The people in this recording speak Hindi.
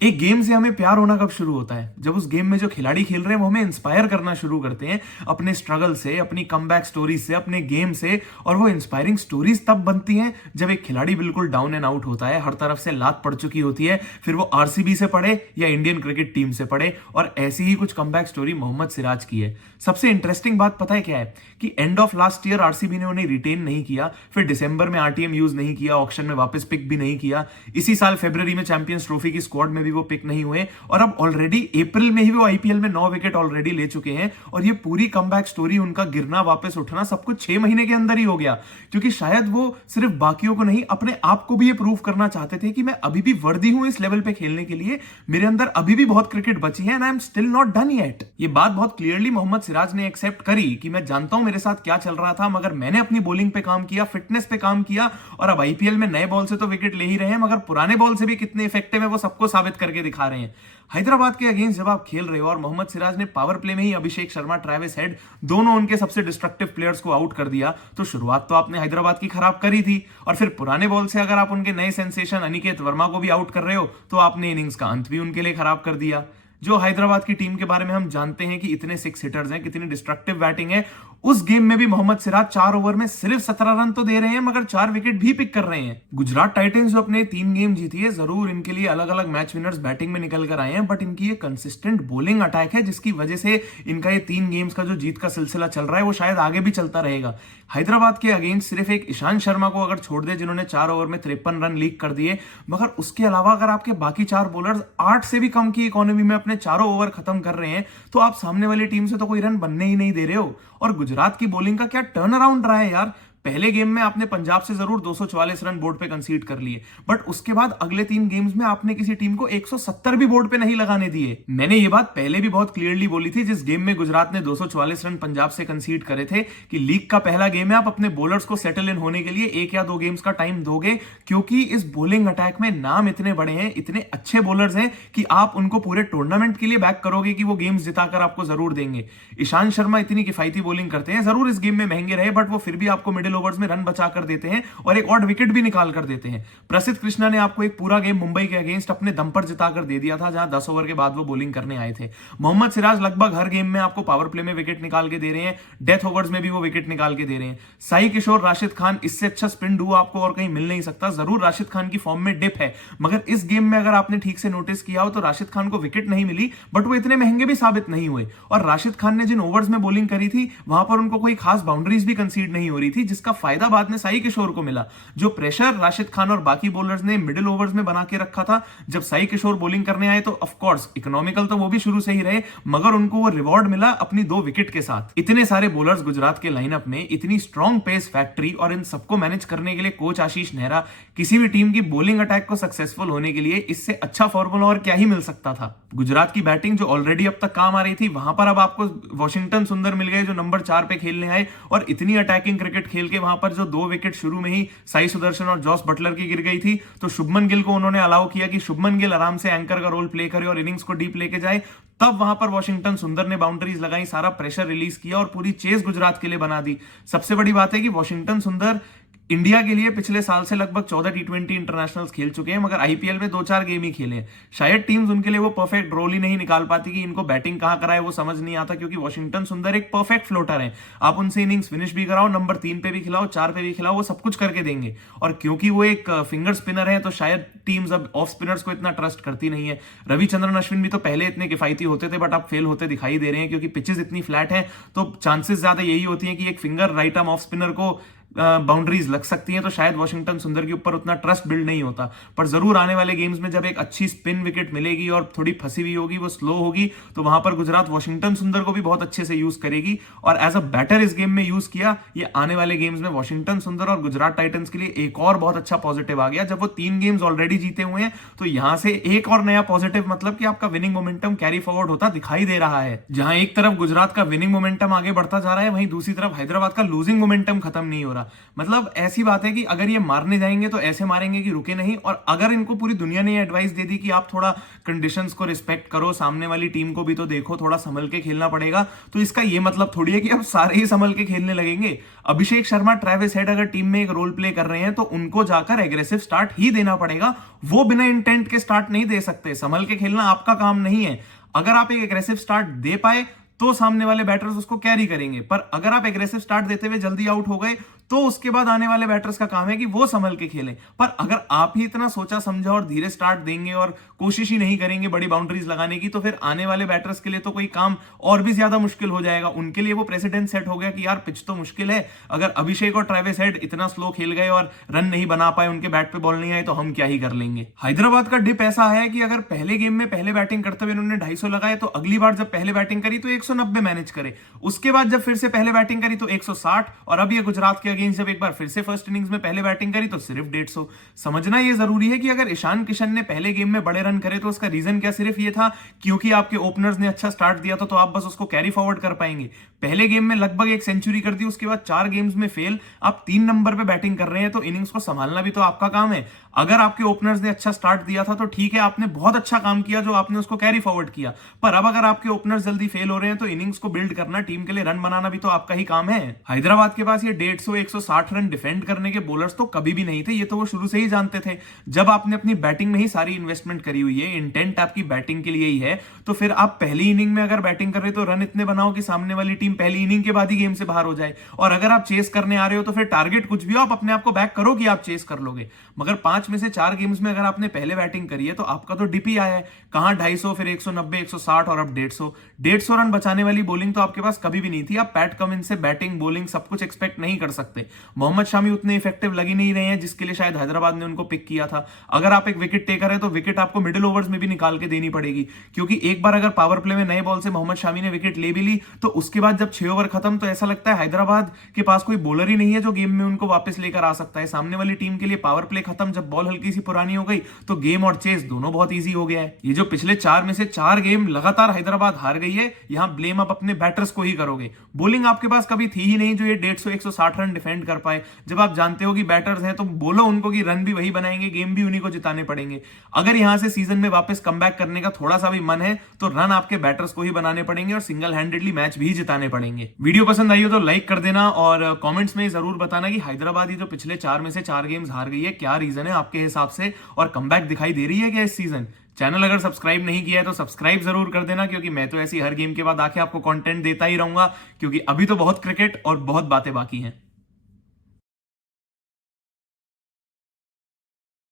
एक गेम से हमें प्यार होना कब शुरू होता है? जब उस गेम में जो खिलाड़ी खेल रहे हैं वो हमें इंस्पायर करना शुरू करते हैं अपने स्ट्रगल से, अपनी कमबैक स्टोरीज से, अपने गेम से। और वो इंस्पायरिंग स्टोरीज तब बनती हैं जब एक खिलाड़ी बिल्कुल डाउन एंड आउट होता है, हर तरफ से लात पड़ चुकी होती है, फिर वो आरसीबी से पड़े या इंडियन क्रिकेट टीम से पड़े। और ऐसी ही कुछ कमबैक स्टोरी मोहम्मद सिराज की है। सबसे इंटरेस्टिंग बात पता है क्या है? कि end of last year RCB ने उन्हें रिटेन नहीं किया, फिर दिसंबर में आरटीएम यूज नहीं किया, ऑक्शन में वापस पिक भी नहीं किया, इसी साल फरवरी में चैंपियंस ट्रॉफी की स्क्वाड में भी वो पिक नहीं हुए, और अब ऑलरेडी अप्रैल में ही वो आईपीएल में 9 विकेट ऑलरेडी ले चुके हैं। और ये पूरी कमबैक स्टोरी, उनका गिरना वापस उठना, सब कुछ 6 महीने के अंदर ही हो गया। क्योंकि शायद वो सिर्फ बाकियों को नहीं, अपने आप को भी ये प्रूव करना चाहते थे कि मैं अभी भी वर्दी हूं इस लेवल पे खेलने के लिए, मेरे अंदर अभी भी बहुत क्रिकेट बची है and I am still not done yet. ये बात बहुत क्लियरली मोहम्मद सिराज ने एक्सेप्ट करी कि मैं जानता हूं मेरे साथ क्या चल रहा था, मगर मैंने अपनी बॉलिंग पे काम किया, फिटनेस पे काम किया, और अब आईपीएल में नए बॉल से तो विकेट ले ही रहे हैं, मगर पुराने बॉल से भी कितने इफेक्टिव है वो सबको साबित करके दिखा रहे हैं। हैदराबाद के अगेंस्ट जब आप खेल रहे हो और मोहम्मद सिराज ने पावर प्ले में ही अभिषेक शर्मा, ट्रेविस हेड, दोनों उनके सबसे डिस्ट्रक्टिव प्लेयर्स को आउट कर दिया, तो शुरुआत तो आपने हैदराबाद की खराब करी थी। और फिर पुराने बॉल से अगर आप उनके नए सेंसेशन अनिकेत वर्मा को भी आउट कर रहे हो तो आपने इनिंग्स का अंत भी उनके लिए खराब कर दिया। जो हैदराबाद की टीम के बारे में हम जानते हैं कि इतने 6 हिटर्स हैं, कितनी डिस्ट्रक्टिव बैटिंग है, उस गेम में भी मोहम्मद सिराज 4 ओवर में सिर्फ 17 रन तो दे रहे हैं, मगर 4 विकेट भी पिक कर रहे हैं। गुजरात टाइटंस जो अपने 3 गेम जीती है, जरूर इनके लिए अलग अलग मैच विनर्स बैटिंग में निकल कर आए हैं, बट इनकी ये कंसिस्टेंट बॉलिंग अटैक है जिसकी वजह से इनका ये 3 गेम्स का जो जीत का सिलसिला चल रहा है वो शायद आगे भी चलता रहेगा। हैदराबाद के अगेंस्ट सिर्फ एक ईशांत शर्मा को अगर छोड़ दे, जिन्होंने 4 ओवर में 53 रन लीक कर दिए, मगर उसके अलावा अगर आपके बाकी 4 बॉलर्स 8 से भी कम की इकोनॉमी में अपने चारों ओवर खत्म कर रहे हैं, तो आप सामने वाली टीम से तो कोई रन बनने ही नहीं दे रहे हो। और गुजरात की बॉलिंग का क्या टर्न अराउंड रहा है यार। पहले गेम में आपने पंजाब से जरूर 244 रन बोर्ड पे कंसीड कर लिए, बट उसके बाद अगले 3 गेम्स में आपने किसी टीम को 170 भी बोर्ड पे नहीं लगाने दिए। मैंने ये बात पहले भी बहुत क्लियरली बोली थी जिस गेम में गुजरात ने 244 रन पंजाब से कंसीड करे थे, कि लीग का पहला गेम है, आप अपने बॉलर्स को सेटल इन होने के लिए 1 या 2 गेम्स का टाइम दोगे, क्योंकि इस बॉलिंग अटैक में नाम इतने बड़े हैं, इतने अच्छे बॉलर्स हैं कि आप उनको पूरे टूर्नामेंट के लिए बैक करोगे कि वो गेम्स जिताकर आपको जरूर देंगे। ईशांत शर्मा इतनी किफायती बॉलिंग करते हैं, जरूर इस गेम में महंगे रहे, बट वो फिर भी आपको मिडिल ओवर्स में रन बचा कर देते हैं और एक और विकेट भी निकाल कर देते हैं। प्रसिद्ध कृष्णा ने आपको एक पूरा गेम मुंबई के अगेंस्ट अपने दम पर जिताकर दे दिया था, जहां 10 ओवर के बाद वो बॉलिंग करने आए थे। मोहम्मद सिराज लगभग हर गेम में आपको पावर प्ले में विकेट निकाल के दे रहे हैं, डेथ ओवर्स में भी वो विकेट निकाल के दे रहे हैं। साई किशोर, राशिद खान, इससे अच्छा स्पिन डुओ आपको और कहीं मिल नहीं सकता। जरूर राशिद खान की फॉर्म में डिप है, मगर इस गेम में अगर आपने ठीक से नोटिस किया हो तो राशिद खान को विकेट नहीं मिली, बट वो इतने महंगे भी साबित नहीं हुए। और राशिद खान ने जिन ओवर्स में बॉलिंग करी थी वहां पर उनको कोई खास बाउंड्रीज भी कंसीड नहीं हो रही थी, जिसका फायदा बाद में साई किशोर को मिला। जो प्रेशर राशिद खान और बाकी बॉलर्स ने मिडिल ओवर्स में बना के रखा था, जब साई किशोर बॉलिंग करने आए तो ऑफ कोर्स इकोनॉमिकल तो वो भी शुरू से ही रहे, मगर उनको वो रिवॉर्ड मिला अपनी 2 विकेट के साथ। इतने सारे बॉलर्स गुजरात के लाइनअप में, इतनी स्ट्रॉन्ग पेस फैक्ट्री, और इन सबको मैनेज करने के लिए कोच आशीष नेहरा, किसी भी टीम की बॉलिंग अटैक को सक्सेसफुल होने के लिए इससे अच्छा फॉर्मूला और क्या ही मिल सकता था। गुजरात की बैटिंग जो ऑलरेडी अब तक काम आ रही थी, वहां पर अब आपको वॉशिंगटन सुंदर मिल गए जो नंबर 4 पे खेलने आए, और इतनी अटैकिंग क्रिकेट खेल के वहां पर जो 2 विकेट शुरू में ही साई सुदर्शन और जॉस बटलर की गिर गई थी, तो शुभमन गिल को उन्होंने अलाउ किया कि शुभमन गिल आराम से एंकर का रोल प्ले करे और इनिंग्स को डीप लेके जाए। तब वहां पर वॉशिंगटन सुंदर ने बाउंड्रीज लगाई, सारा प्रेशर रिलीज किया और पूरी चेस गुजरात के लिए बना दी। सबसे बड़ी बात है कि वॉशिंगटन सुंदर इंडिया के लिए पिछले साल से लगभग 14 T20 इंटरनेशनल्स खेल चुके हैं, मगर आईपीएल में 2-4 गेम ही खेले हैं। शायद टीम्स उनके लिए वो परफेक्ट रोल ही नहीं निकाल पाती कि इनको बैटिंग कहां कराए, वो समझ नहीं आता, क्योंकि वॉशिंगटन सुंदर एक परफेक्ट फ्लोटर है। आप उनसे इनिंग्स फिनिश भी कराओ, नंबर 3 पे भी खिलाओ, 4 पे भी खिलाओ, वो सब कुछ करके देंगे। और क्योंकि वो एक फिंगर स्पिनर है, तो शायद टीम्स अब ऑफ स्पिनर्स को इतना ट्रस्ट करती नहीं है। रविचंद्रन अश्विन भी तो पहले इतने किफायती होते थे, बट अब फेल होते दिखाई दे रहे हैं, क्योंकि पिचेस इतनी फ्लैट है, तो चांसेस ज्यादा यही होती है कि एक finger right arm off spinner को बाउंड्रीज लग सकती हैं, तो शायद वॉशिंगटन सुंदर के ऊपर उतना ट्रस्ट बिल्ड नहीं होता। पर जरूर आने वाले गेम्स में जब एक अच्छी स्पिन विकेट मिलेगी और थोड़ी फंसी हुई होगी, वो स्लो होगी, तो वहां पर गुजरात वॉशिंगटन सुंदर को भी बहुत अच्छे से यूज करेगी, और एज अ बैटर इस गेम में यूज किया। ये आने वाले गेम्स में वॉशिंगटन सुंदर और गुजरात टाइटंस के लिए एक और बहुत अच्छा पॉजिटिव आ गया। जब वो 3 गेम्स ऑलरेडी जीते हुए हैं, तो यहां से एक और नया पॉजिटिव, मतलब कि आपका विनिंग मोमेंटम कैरी फॉरवर्ड होता दिखाई दे रहा है। जहां एक तरफ गुजरात का विनिंग मोमेंटम आगे बढ़ता जा रहा है, वहीं दूसरी तरफ हैदराबाद का लूजिंग मोमेंटम खत्म नहीं हो रहा। मतलब ऐसी बात है कि अगर ये मारने जाएंगे तो ऐसे मारेंगे कि रुके नहीं, और अगर इनको पूरी दुनिया ने एडवाइस दे दी कि आप थोड़ा कंडीशंस को रिस्पेक्ट करो, सामने वाली टीम को भी तो देखो, थोड़ा संभल के खेलना पड़ेगा, तो इसका ये मतलब थोड़ी है कि अब सारे ही संभल के खेलने लगेंगे। अभिषेक शर्मा, ट्रेविस हेड अगर टीम में एक रोल प्ले कर रहे हैं तो उनको जाकर एग्रेसिव स्टार्ट ही देना पड़ेगा, वो बिना इंटेंट के स्टार्ट नहीं दे सकते। संभल के खेलना आपका काम नहीं है। अगर आप एक एग्रेसिव स्टार्ट दे पाए तो सामने वाले बैटर्स उसको कैरी करेंगे, पर अगर आप एग्रेसिव स्टार्ट देते हुए जल्दी आउट हो गए तो उसके बाद आने वाले बैटर्स का काम है कि वो संभल के खेलें। पर अगर आप ही इतना सोचा समझा और धीरे स्टार्ट देंगे और कोशिश ही नहीं करेंगे बड़ी बाउंड्रीज लगाने की, तो फिर आने वाले बैटर्स के लिए तो कोई काम और भी ज्यादा मुश्किल हो जाएगा। उनके लिए वो प्रेसिडेंट सेट हो गया कि यार पिच तो मुश्किल है, अगर अभिषेक और ट्रेविस हेड इतना स्लो खेल गए और रन नहीं बना पाए, उनके बैट पे बॉल नहीं आए, तो हम क्या ही कर लेंगे। हैदराबाद का डिप ऐसा है कि अगर पहले गेम में पहले बैटिंग करते हुए उन्होंने 250 लगाए, तो अगली बार जब पहले बैटिंग करी तो 190 मैनेज करे, उसके बाद जब फिर से पहले बैटिंग करी तो 160, और अब ये गुजरात के अगेंस्ट जब एक बार फिर से फर्स्ट इनिंग्स में पहले बैटिंग करी तो सिर्फ 150। समझना ये जरूरी है कि अगर ईशान किशन ने पहले गेम में बड़े रन करे तो उसका रीजन क्या सिर्फ ये था क्योंकि आपके ओपनर्स ने अच्छा स्टार्ट दिया था, तो आप बस उसको कैरी फॉरवर्ड कर पाएंगे। पहले गेम में लगभग एक सेंचुरी कर दी, उसके बाद 4 गेम्स में फेल, आप 3 नंबर पे बैटिंग कर रहे हैं, तो इनिंग्स को संभालना भी तो आपका काम है। अगर आपके ओपनर्स ने अच्छा स्टार्ट दिया था तो ठीक है, आपने बहुत अच्छा काम किया जो आपने उसको कैरी फॉरवर्ड किया, पर अब अगर आपके ओपनर्स जल्दी फेल हो रहे हैं तो इनिंग्स को बिल्ड करना, टीम के लिए रन बनाना भी तो आपका ही काम है। हैदराबाद के पास ये 150-160 रन डिफेंड करने के बॉलर्स तो कभी भी नहीं थे, ये तो वो शुरू से ही जानते थे। जब आपने अपनी बैटिंग में ही सारी इन्वेस्टमेंट करी हुई है, इंटेंट आपकी बैटिंग के लिए ही है, तो फिर आप पहली इनिंग में अगर बैटिंग कर रहे हो तो रन इतने बनाओ कि सामने वाली टीम पहली इनिंग के बाद ही गेम से बाहर हो जाए। और अगर आप चेस करने आ रहे हो तो फिर टारगेट कुछ भी हो, आप अपने आप को बैक करो कि आप चेस कर लोगे। मगर 5 में से 4 गेम्स में अगर आपने पहले बैटिंग करी है तो आपका तो डिप ही आया है। कहां 250, फिर 190, 160 और अब 150 रन बचाने वाली बॉलिंग तो आपके पास कभी भी नहीं थी। आप पैट कमिंस से बैटिंग बॉलिंग सब कुछ एक्सपेक्ट नहीं कर सकते। मोहम्मद शामी उतने इफेक्टिव लग ही नहीं रहे हैं जिसके लिए शायद हैदराबाद ने उनको पिक किया था। अगर आप एक विकेट टेकर है तो विकेट आपको मिडिल ओवर्स में भी निकाल के देनी पड़ेगी, क्योंकि एक बार अगर पावर प्ले में नए बॉल से मोहम्मद शामी ने विकेट ले भी ली तो उसके बाद जब 6 ओवर खत्म तो ऐसा लगता है हैदराबाद के पास कोई बॉलर ही नहीं है जो गेम में उनको वापस लेकर आ सकता है। सामने वाली टीम के लिए पावर प्ले खत्म, जब बॉल हल्की सी पुरानी हो गई तो गेम और चेस दोनों बहुत इजी हो गया है। ये जो पिछले 4 में से 4 गेम लगातार हैदराबाद हार गई है, यहां ब्लेम आप अपने बैटर्स को ही करोगे। बॉलिंग आपके पास कभी थी ही नहीं जो ये 150-160 रन डिफेंड कर पाए। जब आप जानते हो कि बैटर्स हैं तो बोलो उनको कि रन भी वही बनाएंगे, गेम भी उन्हीं को जिताने पड़ेंगे। अगर यहां से सीजन में वापस कमबैक करने का थोड़ा सा भी मन है तो रन आपके बैटर्स को ही बनाने पड़ेंगे और सिंगल हैंडेडली मैच भी जिताने पड़ेंगे। वीडियो पसंद आई हो तो लाइक कर देना और कमेंट्स में जरूर बताना कि हैदराबाद ही जो पिछले 4 में से 4 गेम्स हार गई है, क्या रीजन है आपके हिसाब से, और कमबैक दिखाई दे रही है क्या इस सीजन। चैनल अगर सब्सक्राइब नहीं किया है तो सब्सक्राइब जरूर कर देना, क्योंकि मैं तो ऐसी हर गेम के बाद आके आपको कंटेंट देता ही रहूंगा, क्योंकि अभी तो बहुत क्रिकेट और बहुत बातें बाकी हैं।